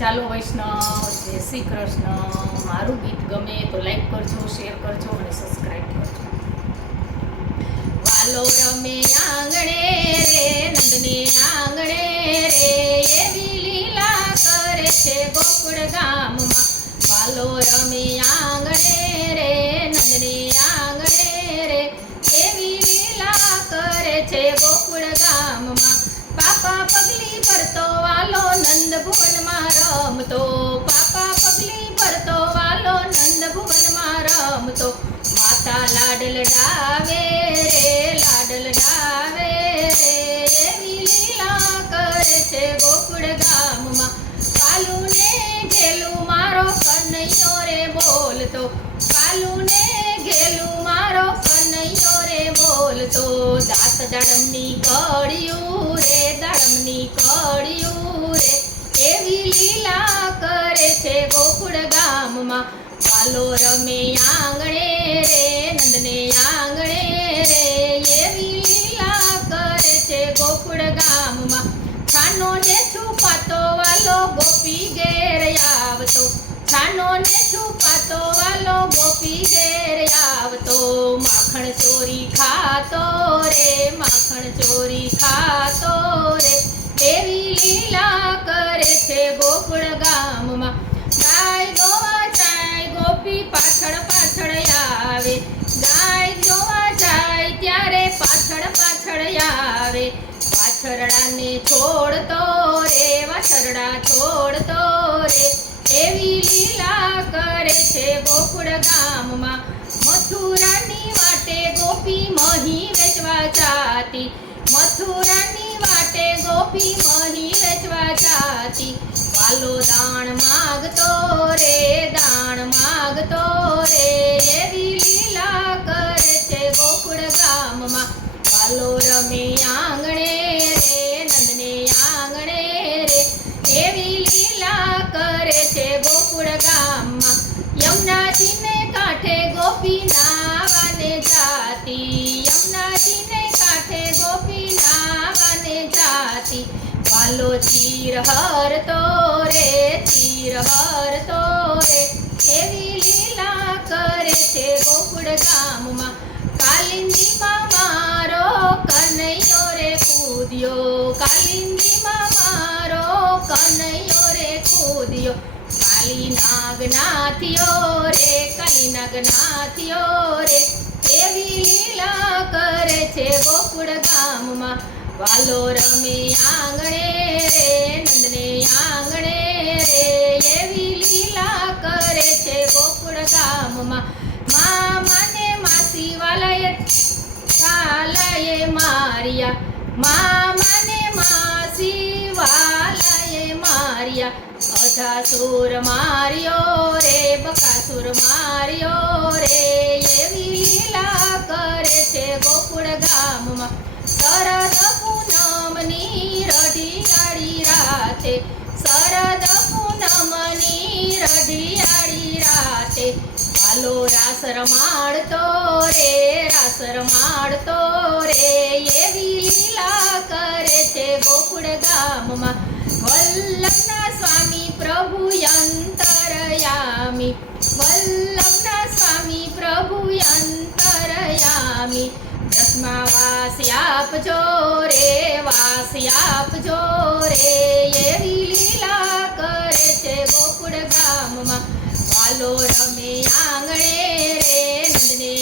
ચાલો વૈષ્ણવ, જય શ્રી કૃષ્ણ. મારું ગીત ગમે તો લાઈક કરજો શેર કરજો અને સબસ્ક્રાઈબ કરજો. વાલો રમે આંગણે રે, નંદને આંગણે રે એવી લીલા કરે છે ગોકુળ ગામમાં. વાલો રમે આંગણે રે, નંદને આંગણે રે એવી લીલા કરે છે ગોકુળ ગામમાં. પાપા પગલી ભરતો વાલો નંદ ભુવનમાં રમતો. પાપા પગલી ભરતો વાલો નંદ ભુવનમાં રમતો. માતા લાડલ ડાવે રે, લાડલ ડાવે એવી લીલા કરે છે ગોકુળ ગામમાં. કાલુને ઘેલું મારો કનૈયો રે બોલતો. મારો કનૈયો રે બોલતો દાંત દાડમની કળિયું રે, દડમની કળિયું રે. એવી લીલા કરે છે ગોકુળ ગામમાં. પાલો રમે આંગણે રે, નંદને આંગણે રે. એવી લીલા કરે છે ગોકુળ ગામમાં. છાનો ને છુપાતો વાલો ગોપી ઘેર આવતો. છાનો ને વાલો ગોપી ઘેર આવતો, માખણ ચોરી ખાતો રે, માખણ ચોરી ખાતો રે. એવી લીલા કરે છે ગોકુળ ગામમાં. ગાય જોવા જાય, ગોપી પાછળ પાછળ આવે. ગાય જોવા જાય ત્યારે પાછળ પાછળ આવે. વાછરડાને છોડતો રે, વાછરડા છોડતો રે. એવી લીલા કરે છે ગોકુળ ગામમાં. મથુરાની વાટે ગોપી મહી વેચવા જાતી. મથુરાની વાટે ગોપી મહી વેચવા જાતી. વાલો દાણ માગતો રે, દાણ માગતો રે. એવી લીલા કરે છે ગોકુળ ગામમાં. વાલો રમે જાતી, યમુનાજીને કાંઠે ગોપી નાવાને જાતી. વાલો ચીર હરતો રે, ચીર હરતો રે. એવી લીલા કરે છે ગોકુળ ગામમાં. કાલિંદીમાં મારો કનૈયો રે કૂદ્યો. કાલિંદીમાં મારો કનૈયો રે કૂદ્યો. કાલી નાગનાથિયો રે કાલી નાગનાથિયો રે. લીલા કરે છે ગોકુળ ગામમાં. વાલો રમે આંગણે રે, નંદને આંગણે રે. એવી લીલા કરે છે ગોકુળ ગામમાં. મામાને માસી વાલાએ વાલાએ માર્યા. મામાને માસી વાલાએ માર્યા. અધાસુર માર્યો રે, બકાસુર માર્યો રે. લીલા કરે છે ગોકુળ ગામમાં. શરદ પૂનમની રઢિયાળી રાતે, શરદ પૂનમની રઢિયાળી રાતે. હાલો રાસ રમાડતો રે, રાસ રમાડતો રે, એવી લીલા કરે છે ગોકુળ ગામમાં. વલ્લભના સ્વામી પ્રભુ યંતરયામી, વલ્લભના અંતરયામી દસમા વાસી આપજો રે, વાસી આપજો રે. એવી લીલા કરે છે ગોકુળ ગામમાં. વાલો રમે આંગણે રે, નંદને